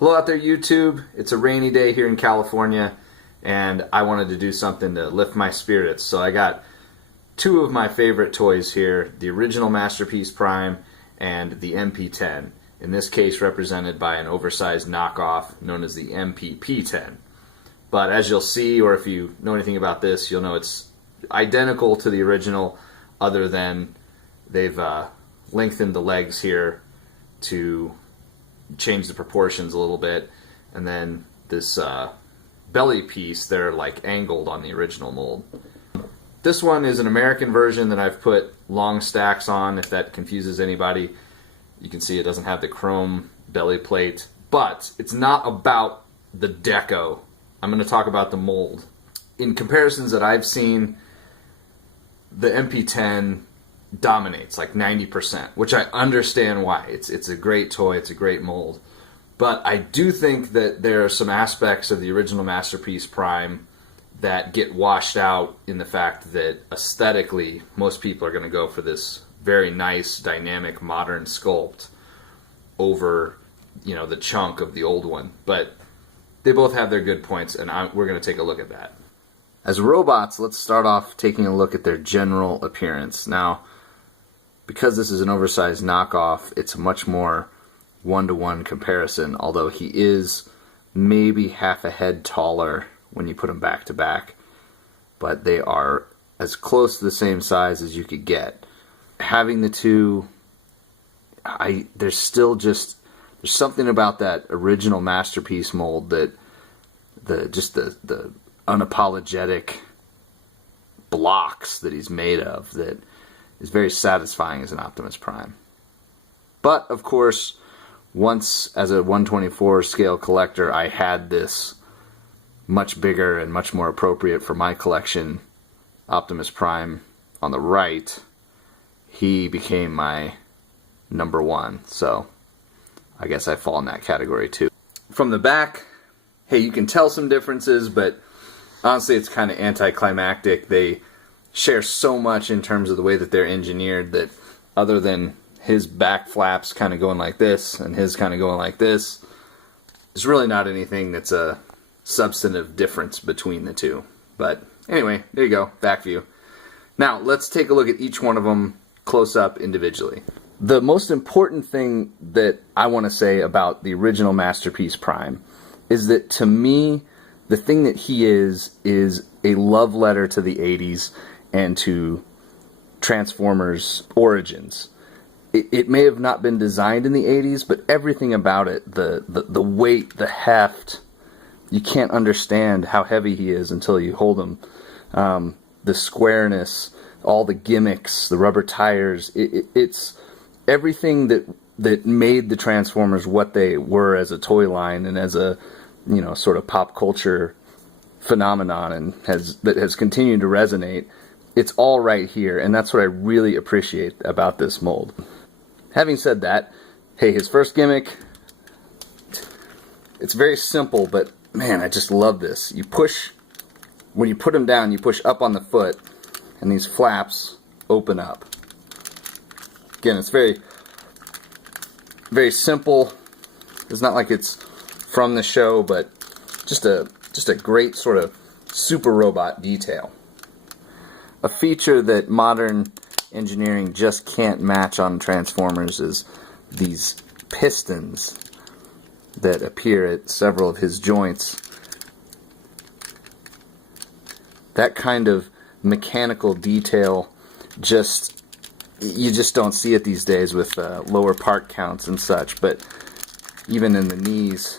Hello out there, YouTube. It's a rainy day here in California, and I wanted to do something to lift my spirits. So I got two of my favorite toys here, the original Masterpiece Prime and the MP10. In this case represented by an oversized knockoff known as the MPP10. But as you'll see, or if you know anything about this, you'll know it's identical to the original, other than they've lengthened the legs here to change the proportions a little bit, and then this belly piece, they're like angled on the original mold. This one is an American version that I've put long stacks on, if that confuses anybody. You can see it doesn't have the chrome belly plate, but it's not about the deco. I'm going to talk about the mold. In comparisons that I've seen, the MP10 dominates like 90%, which I understand why. It's a great toy, it's a great mold. But I do think that there are some aspects of the original Masterpiece Prime that get washed out in the fact that aesthetically most people are going to go for this very nice, dynamic, modern sculpt over, you know, the chunk of the old one. But they both have their good points, and we're going to take a look at that. As robots, let's start off taking a look at their general appearance. Now, because this is an oversized knockoff, it's a much more one-to-one comparison, although he is maybe half a head taller when you put him back to back. But they are as close to the same size as you could get. Having the two, there's something about that original Masterpiece mold that the unapologetic blocks that he's made of that is very satisfying as an Optimus Prime. But of course, once as a 1/24 scale collector, I had this much bigger and much more appropriate for my collection Optimus Prime on the right. He became my number one, so I guess I fall in that category too. From the back, hey, you can tell some differences, but honestly it's kind of anticlimactic. They share so much in terms of the way that they're engineered that other than his back flaps kind of going like this and his kind of going like this, there's really not anything that's a substantive difference between the two. But anyway, there you go, back view. Now let's take a look at each one of them close up individually. The most important thing that I want to say about the original Masterpiece Prime is that, to me, the thing that he is a love letter to the 80s and to Transformers origins. It may have not been designed in the 80s, but everything about it, the weight, the heft, you can't understand how heavy he is until you hold him. The squareness, all the gimmicks, the rubber tires, it's everything that made the Transformers what they were as a toy line and as a, you know, sort of pop culture phenomenon, and that has continued to resonate. It's all right here, and that's what I really appreciate about this mold. Having said that, hey, his first gimmick, it's very simple, but man, I just love this. You push, when you put him down, you push up on the foot, and these flaps open up. Again, it's very, very simple. It's not like it's from the show, but just a great sort of super robot detail. A feature that modern engineering just can't match on Transformers is these pistons that appear at several of his joints. That kind of mechanical detail, you just don't see it these days with lower part counts and such, but even in the knees,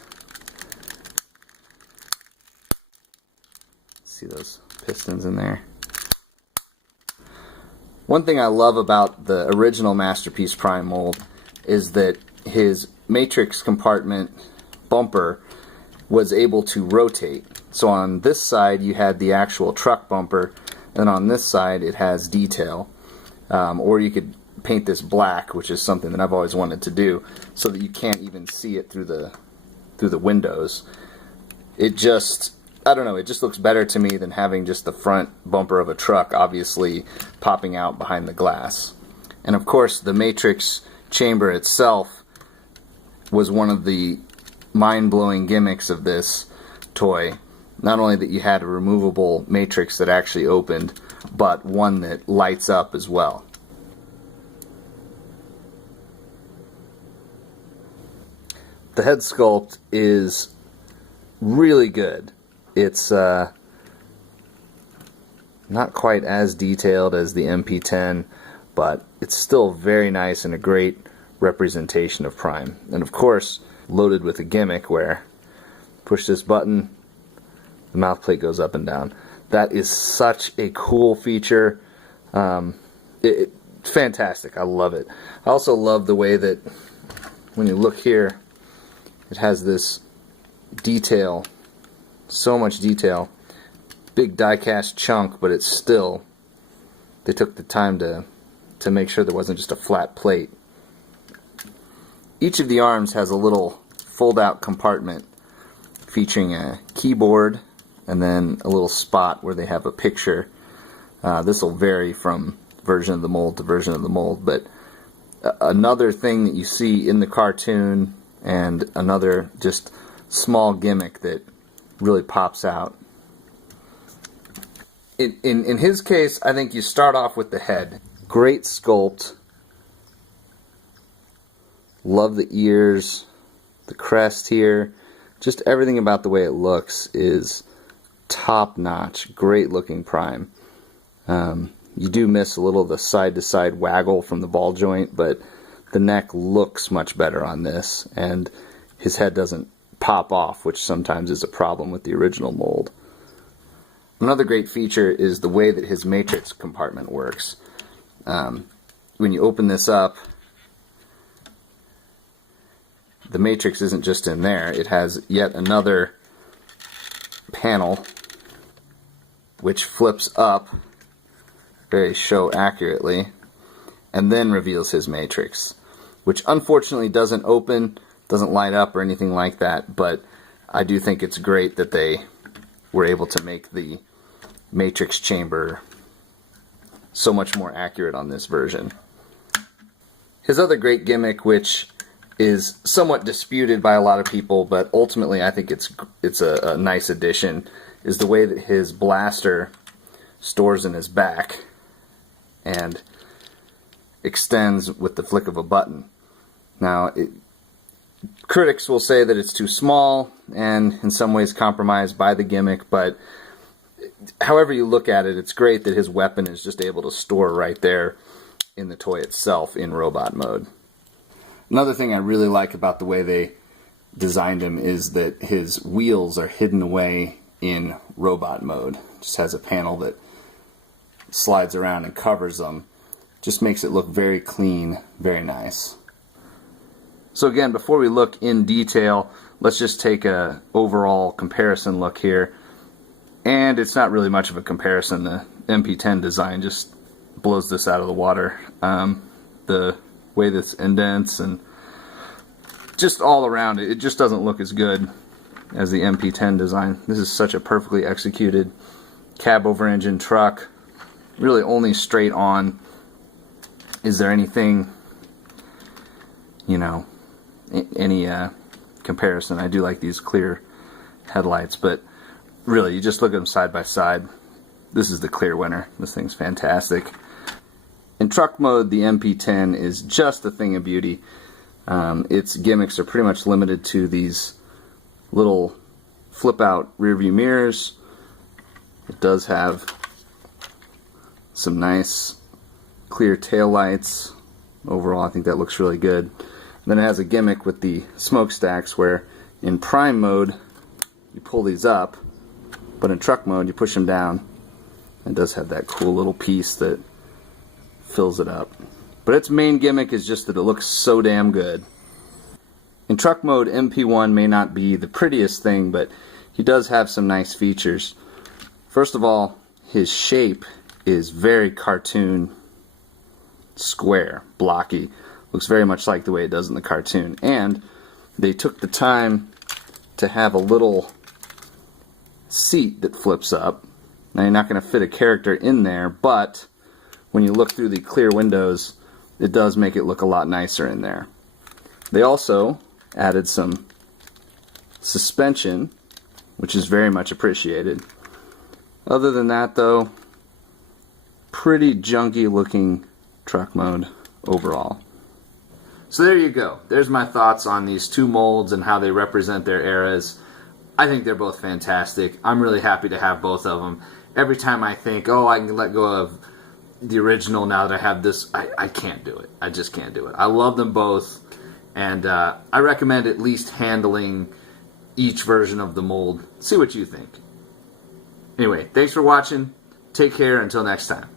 see those pistons in there. One thing I love about the original Masterpiece Prime mold is that his matrix compartment bumper was able to rotate. So on this side you had the actual truck bumper, and on this side it has detail. Or you could paint this black, which is something that I've always wanted to do, so that you can't even see it through the windows. It just, I don't know, it just looks better to me than having just the front bumper of a truck obviously popping out behind the glass. And of course the matrix chamber itself was one of the mind-blowing gimmicks of this toy. Not only that you had a removable matrix that actually opened, but one that lights up as well. The head sculpt is really good. It's not quite as detailed as the MP10, but it's still very nice and a great representation of Prime. And of course, loaded with a gimmick where push this button, the mouth plate goes up and down. That is such a cool feature. It's fantastic. I love it. I also love the way that when you look here, it has this detail, so much detail. Big die-cast chunk, but it's still, they took the time to make sure there wasn't just a flat plate. Each of the arms has a little fold-out compartment featuring a keyboard and then a little spot where they have a picture. This will vary from version of the mold to version of the mold, but another thing that you see in the cartoon and another just small gimmick that really pops out. In his case, I think you start off with the head. Great sculpt. Love the ears, the crest here. Just everything about the way it looks is top-notch. Great looking Prime. You do miss a little of the side-to-side waggle from the ball joint, but the neck looks much better on this, and his head doesn't pop off, which sometimes is a problem with the original mold. Another great feature is the way that his matrix compartment works. When you open this up, the matrix isn't just in there, it has yet another panel which flips up very show accurately and then reveals his matrix, which unfortunately doesn't open, doesn't light up or anything like that, but I do think it's great that they were able to make the matrix chamber so much more accurate on this version. His other great gimmick, which is somewhat disputed by a lot of people, but ultimately I think it's a nice addition, is the way that his blaster stores in his back and extends with the flick of a button. Now, critics will say that it's too small and in some ways compromised by the gimmick, but however you look at it, it's great that his weapon is just able to store right there in the toy itself in robot mode. Another thing I really like about the way they designed him is that his wheels are hidden away in robot mode. Just has a panel that slides around and covers them. Just makes it look very clean, very nice. So again, before we look in detail, let's just take a overall comparison look here. And it's not really much of a comparison. The MP10 design just blows this out of the water. The way this indents and just all around it, it just doesn't look as good as the MP10 design. This is such a perfectly executed cab over engine truck. Really only straight on is there anything, you know, any comparison. I do like these clear headlights, but really you just look at them side by side. This is the clear winner. This thing's fantastic. In truck mode, the MP10 is just a thing of beauty. Its gimmicks are pretty much limited to these little flip-out rearview mirrors. It does have some nice clear tail lights. Overall, I think that looks really good. Then it has a gimmick with the smokestacks where in Prime mode you pull these up, but in truck mode you push them down. It does have that cool little piece that fills it up. But its main gimmick is just that it looks so damn good. In truck mode, MP1 may not be the prettiest thing, but he does have some nice features. First of all, his shape is very cartoon square, blocky. Looks very much like the way it does in the cartoon. And they took the time to have a little seat that flips up. Now you're not going to fit a character in there, but when you look through the clear windows, it does make it look a lot nicer in there. They also added some suspension, which is very much appreciated. Other than that though, pretty junky looking truck mode overall. So there you go. There's my thoughts on these two molds and how they represent their eras. I think they're both fantastic. I'm really happy to have both of them. Every time I think, oh, I can let go of the original now that I have this, I can't do it. I just can't do it. I love them both, and I recommend at least handling each version of the mold. See what you think. Anyway, thanks for watching. Take care until next time.